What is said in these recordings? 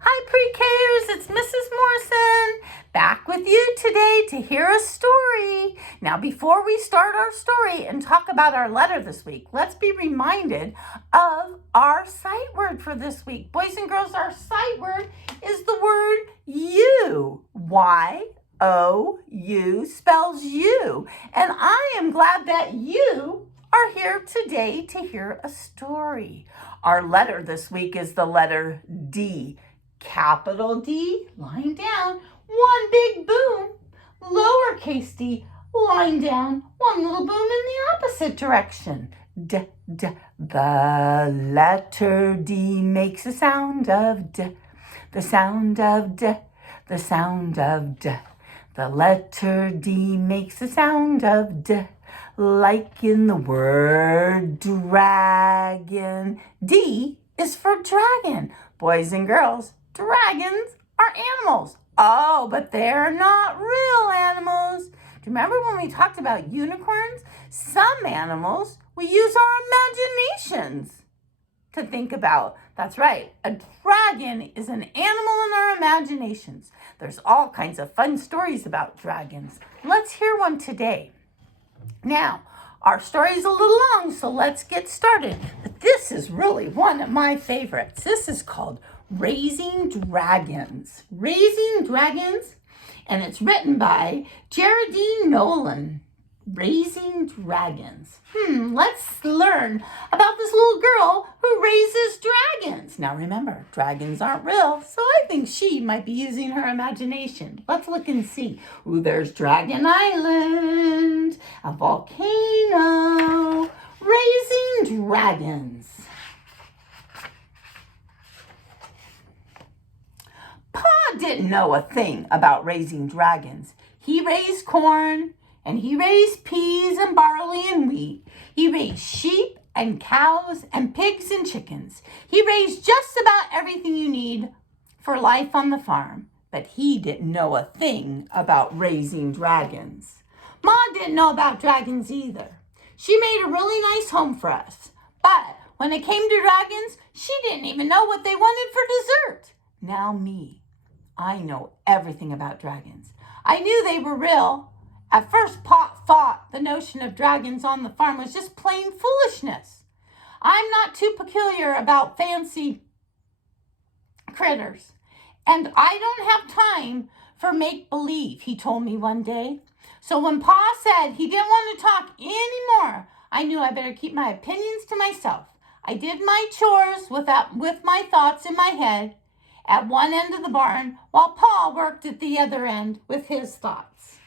Hi, PreKers, it's Mrs. Morrison, back with you today to hear a story. Now, before we start our story and talk about our letter this week, let's be reminded of our sight word for this week. Boys and girls, our sight word is the word you. Y-O-U spells you. And I am glad that you are here today to hear a story. Our letter this week is the letter D. Capital D, line down, one big boom. Lowercase d, line down, one little boom in the opposite direction. D. The letter D makes a sound of D. The sound of D. The sound of D. The letter D makes a sound of D. Like in the word dragon. D is for dragon. Boys and girls, dragons are animals. Oh, but they're not real animals. Do you remember when we talked about unicorns? Some animals we use our imaginations to think about. That's right. A dragon is an animal in our imaginations. There's all kinds of fun stories about dragons. Let's hear one today. Now, our story is a little long, so let's get started. But this is really one of my favorites. This is called Raising Dragons. Raising Dragons, and it's written by Geraldine Nolan. Raising Dragons. Let's learn about this little girl who raises dragons. Now remember, dragons aren't real, so I think she might be using her imagination. Let's look and see. Ooh, there's Dragon Island, a volcano, raising dragons. Pa didn't know a thing about raising dragons. He raised corn, and he raised peas and barley and wheat. He raised sheep and cows and pigs and chickens. He raised just about everything you need for life on the farm. But he didn't know a thing about raising dragons. Ma didn't know about dragons either. She made a really nice home for us. But when it came to dragons, she didn't even know what they wanted for dessert. Now me, I know everything about dragons. I knew they were real. At first, Pa thought the notion of dragons on the farm was just plain foolishness. I'm not too peculiar about fancy critters, and I don't have time for make-believe, he told me one day. So when Pa said he didn't want to talk anymore, I knew I better keep my opinions to myself. I did my chores with my thoughts in my head at one end of the barn, while Pa worked at the other end with his thoughts.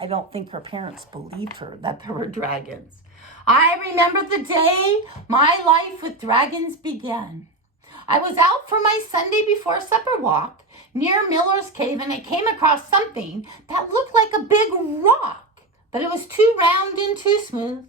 I don't think her parents believed her that there were dragons. I remember the day my life with dragons began. I was out for my Sunday before supper walk near Miller's Cave, and I came across something that looked like a big rock, but it was too round and too smooth,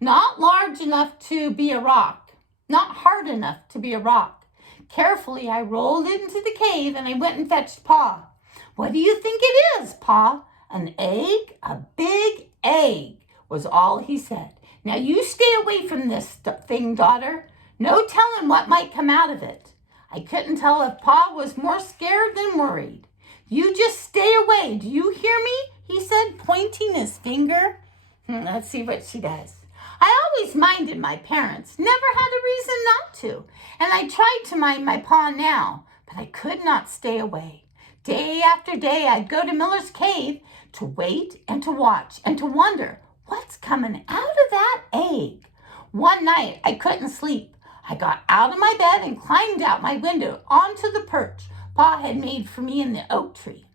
not large enough to be a rock, not hard enough to be a rock. Carefully, I rolled into the cave and I went and fetched Pa. What do you think it is, Pa? An egg? A big egg, was all he said. Now you stay away from this thing, daughter. No telling what might come out of it. I couldn't tell if Pa was more scared than worried. You just stay away. Do you hear me? He said, pointing his finger. Let's see what she does. I always minded my parents, never had a reason not to. And I tried to mind my Pa now, but I could not stay away. Day after day, I'd go to Miller's Cave to wait and to watch and to wonder what's coming out of that egg. One night, I couldn't sleep. I got out of my bed and climbed out my window onto the perch Pa had made for me in the oak tree.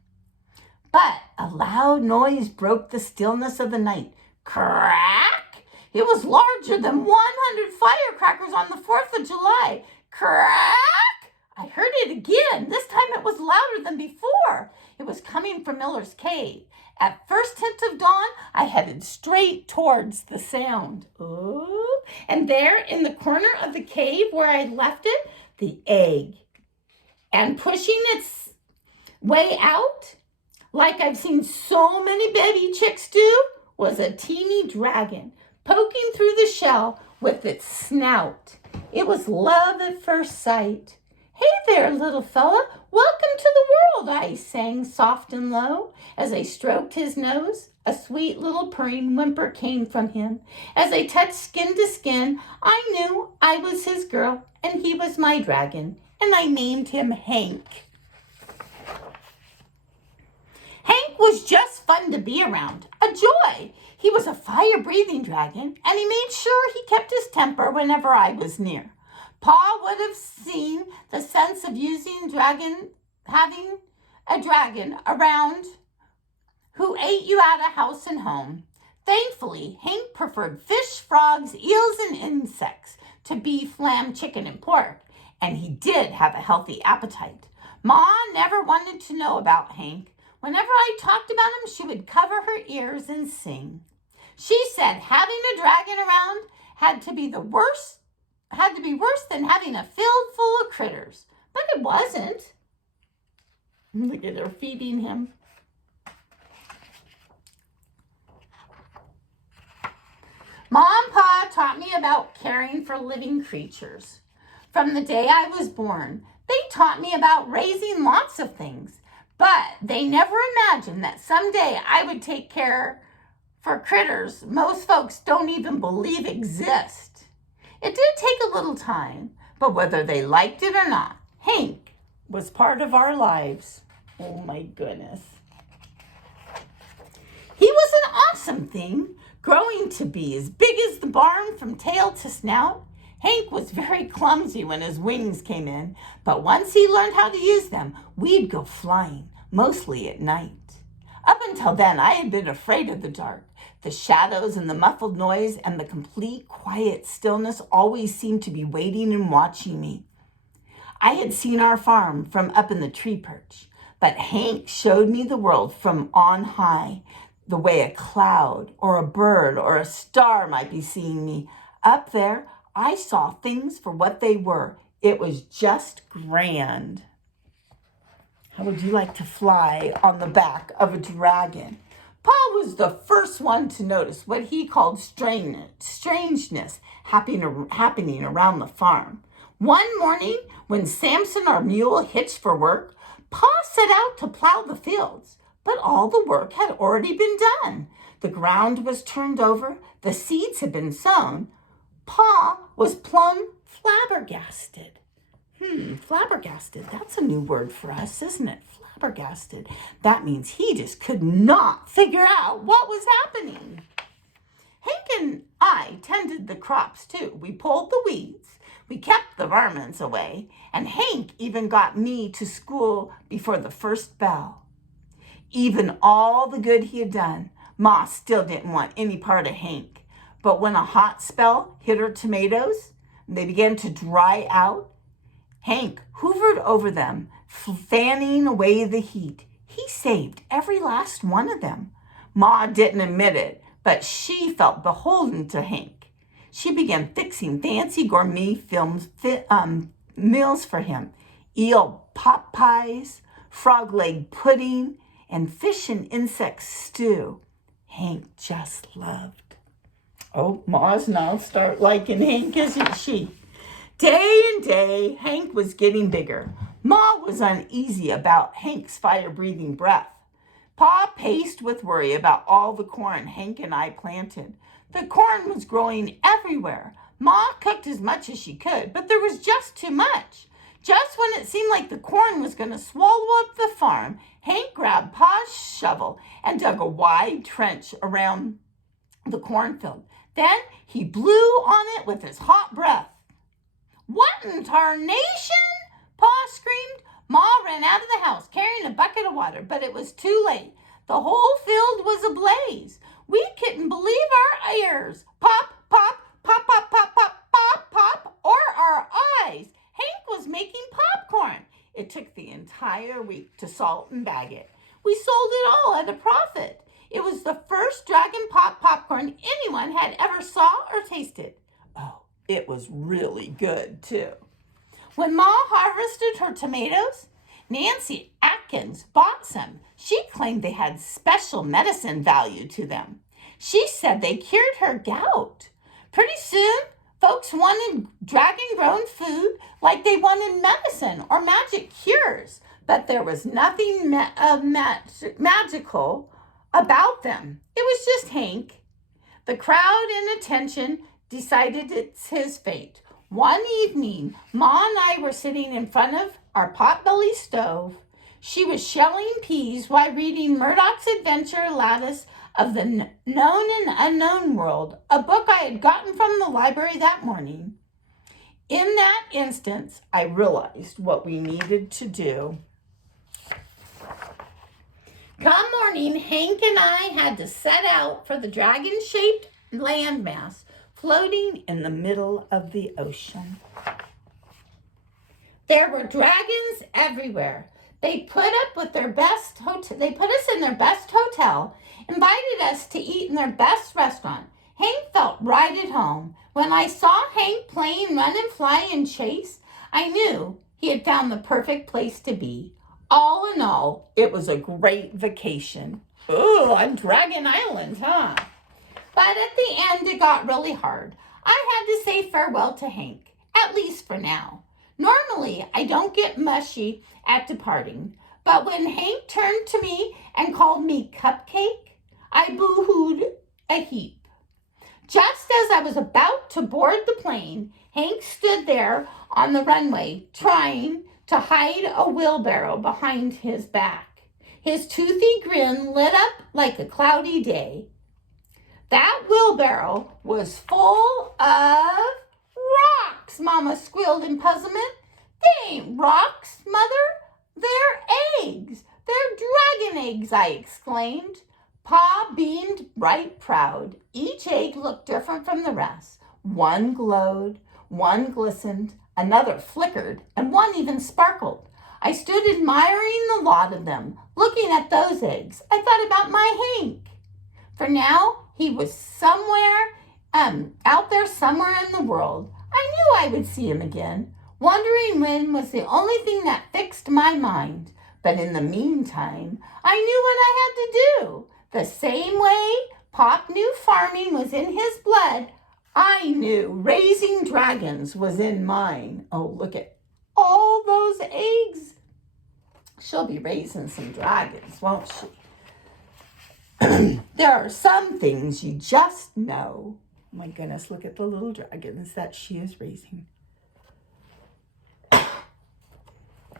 But a loud noise broke the stillness of the night. Crack! It was larger than 100 firecrackers on the 4th of July. Crack! I heard it again. This time it was louder than before. It was coming from Miller's Cave. At first hint of dawn, I headed straight towards the sound. Ooh. And there in the corner of the cave where I left it, the egg. And pushing its way out, like I've seen so many baby chicks do, was a teeny dragon poking through the shell with its snout. It was love at first sight. Hey there, little fella. Welcome to the world, I sang soft and low. As I stroked his nose, a sweet little purring whimper came from him. As I touched skin to skin, I knew I was his girl and he was my dragon, and I named him Hank. Hank was just fun to be around, a joy. He was a fire-breathing dragon, and he made sure he kept his temper whenever I was near. Pa would have seen the sense of having a dragon around who ate you out of house and home. Thankfully, Hank preferred fish, frogs, eels, and insects to beef, lamb, chicken, and pork, and he did have a healthy appetite. Ma never wanted to know about Hank. Whenever I talked about him, she would cover her ears and sing. She said having a dragon around had to be worse than having a field full of critters. But it wasn't. Look at her feeding him. Mom and Pa taught me about caring for living creatures. From the day I was born, they taught me about raising lots of things. But they never imagined that someday I would take care for critters most folks don't even believe exist. It did take a little time, but whether they liked it or not, Hank was part of our lives. Oh my goodness. He was an awesome thing, growing to be as big as the barn from tail to snout. Hank was very clumsy when his wings came in, but once he learned how to use them, we'd go flying, mostly at night. Up until then, I had been afraid of the dark. The shadows and the muffled noise and the complete quiet stillness always seemed to be waiting and watching me. I had seen our farm from up in the tree perch, but Hank showed me the world from on high, the way a cloud or a bird or a star might be seeing me. Up there, I saw things for what they were. It was just grand. How would you like to fly on the back of a dragon? Pa was the first one to notice what he called strangeness happening around the farm. One morning, when Samson, our mule, hitched for work, Pa set out to plow the fields, but all the work had already been done. The ground was turned over, the seeds had been sown. Pa was plumb flabbergasted. Flabbergasted. That's a new word for us, isn't it? Flabbergasted. That means he just could not figure out what was happening. Hank and I tended the crops too. We pulled the weeds. We kept the varmints away. And Hank even got me to school before the first bell. Even all the good he had done, Ma still didn't want any part of Hank. But when a hot spell hit her tomatoes, and they began to dry out, Hank hovered over them, fanning away the heat. He saved every last one of them. Ma didn't admit it, but she felt beholden to Hank. She began fixing fancy gourmet meals for him. Eel pot pies, frog leg pudding, and fish and insect stew. Hank just loved. Oh, Ma's now start liking Hank, isn't she? Day and day, Hank was getting bigger. Ma was uneasy about Hank's fire-breathing breath. Pa paced with worry about all the corn Hank and I planted. The corn was growing everywhere. Ma cooked as much as she could, but there was just too much. Just when it seemed like the corn was going to swallow up the farm, Hank grabbed Pa's shovel and dug a wide trench around the cornfield. Then he blew on it with his hot breath. "What in tarnation?" Pa screamed. Ma ran out of the house carrying a bucket of water, but it was too late. The whole field was ablaze. We couldn't believe our ears. Pop, pop, pop, pop, pop, pop, pop, pop, or our eyes. Hank was making popcorn. It took the entire week to salt and bag it. We sold it all at a profit. It was the first dragon popcorn anyone had ever saw or tasted. Oh, it was really good, too. When Ma harvested her tomatoes, Nancy Atkins bought some. She claimed they had special medicine value to them. She said they cured her gout. Pretty soon, Folks wanted dragon-grown food like they wanted medicine or magic cures, but there was nothing magical about them. It was just Hank. The crowd and attention decided it's his fate. One evening, Ma and I were sitting in front of our potbelly stove. She was shelling peas while reading Murdoch's Adventure Lattice of the Known and Unknown World, a book I had gotten from the library that morning. In that instance, I realized what we needed to do. Come morning, Hank and I had to set out for the dragon-shaped landmass floating in the middle of the ocean. There were dragons everywhere. They put us in their best hotel, invited us to eat in their best restaurant. Hank felt right at home. When I saw Hank playing run and fly and chase, I knew he had found the perfect place to be. All in all, it was a great vacation. Ooh, on Dragon Island, huh? But at the end, it got really hard. I had to say farewell to Hank, at least for now. Normally, I don't get mushy at departing, but when Hank turned to me and called me Cupcake, I boo-hooed a heap. Just as I was about to board the plane, Hank stood there on the runway, trying to hide a wheelbarrow behind his back. His toothy grin lit up like a cloudy day. That wheelbarrow was full of rocks, Mama squealed in puzzlement. They ain't rocks, Mother. They're eggs. They're dragon eggs, I exclaimed. Pa beamed right proud. Each egg looked different from the rest. One glowed, one glistened, another flickered, and one even sparkled. I stood admiring the lot of them. Looking at those eggs, I thought about my Hank. For now, he was somewhere, out there somewhere in the world. I knew I would see him again. Wondering when was the only thing that fixed my mind. But in the meantime, I knew what I had to do. The same way Pop knew farming was in his blood, I knew raising dragons was in mine. Oh, look at all those eggs. She'll be raising some dragons, won't she? There are some things you just know. Oh my goodness, look at the little dragons that she is raising.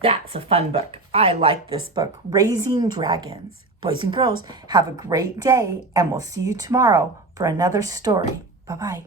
That's a fun book. I like this book, Raising Dragons. Boys and girls, have a great day, and we'll see you tomorrow for another story. Bye-bye.